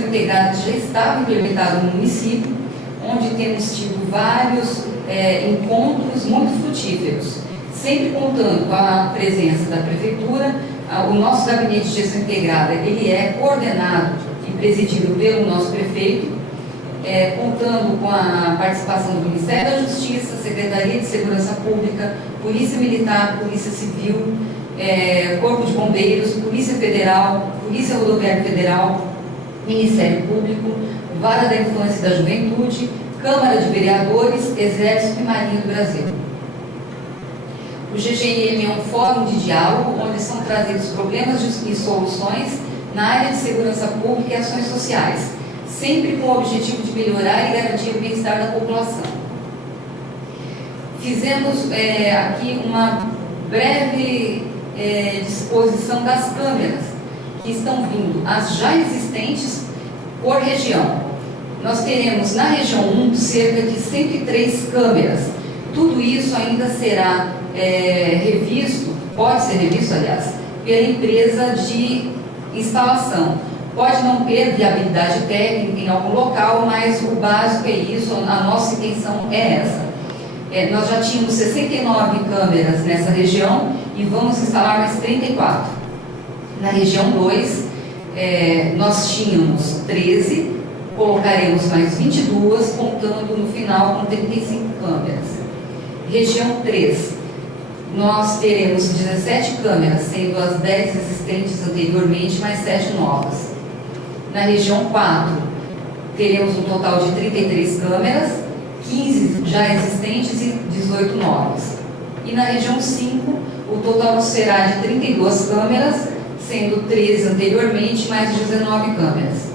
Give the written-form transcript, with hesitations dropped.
integrada já estava implementada no município, onde temos tido vários encontros muito frutíferos, sempre contando com a presença da Prefeitura. O nosso gabinete de gestão integrada ele é coordenado e presidido pelo nosso prefeito, contando com a participação do Ministério da Justiça, Secretaria de Segurança Pública, Polícia Militar, Polícia Civil, Corpo de Bombeiros, Polícia Federal, Polícia Rodoviária Federal, Ministério Público, Vara da Infância e da Juventude, Câmara de Vereadores, Exército e Marinha do Brasil. O GGIM é um fórum de diálogo onde são trazidos problemas e soluções na área de segurança pública e ações sociais, sempre com o objetivo de melhorar e garantir o bem-estar da população. Fizemos aqui uma breve disposição das câmeras que estão vindo, as já existentes, por região. Nós teremos na região 1 cerca de 103 câmeras. Tudo isso ainda será revisto, pode ser revisto, aliás, pela empresa de instalação. Pode não ter viabilidade técnica em algum local, mas o básico é isso, a nossa intenção é essa. Nós já tínhamos 69 câmeras nessa região e vamos instalar mais 34. Na região 2, nós tínhamos 13, colocaremos mais 22, contando no final com 35 câmeras. Região 3, nós teremos 17 câmeras, sendo as 10 existentes anteriormente, mais 7 novas. Na região 4, teremos um total de 33 câmeras, 15 já existentes e 18 novas. E na região 5, o total será de 32 câmeras, sendo 13 anteriormente, mais 19 câmeras.